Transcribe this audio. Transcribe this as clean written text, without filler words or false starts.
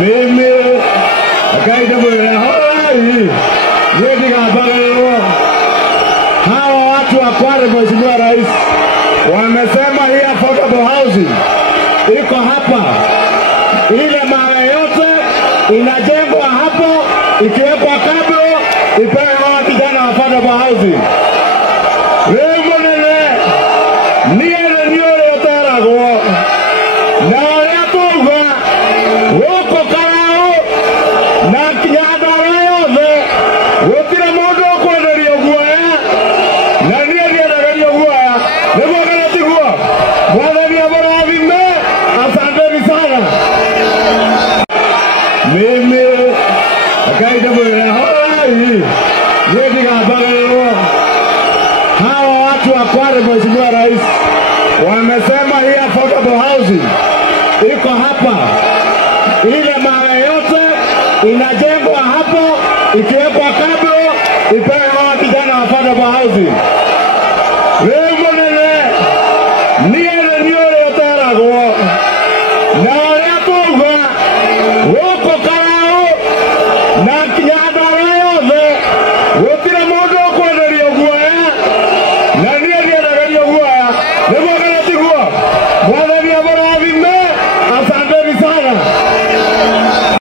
Mimi akaita bwana hoi yeye kabalo. Hawa watu wa Kwale, Mheshimiwa Rais, wamesema hii affordable housing iko hapa, ile mara yote inajengwa hapo, ikiwekwa kablo ipewe hawa vijana wa affordable housing. Leo nene niye niole yotaragwo na ya tuga woko karao na kinyadara yothe gutire mundu ukwenderio guoya na niye ndiendagerio guoya niguo kana tiguo. Mwathani amurathime, asanteni sana. Mimi akaita bwana hoi yeye kabalo. Hawa watu wa Kwale, Mheshimiwa Rais, wamesema hii affordable housing iko hapa, ile mara yote inajengwa hapo, ikiwekwa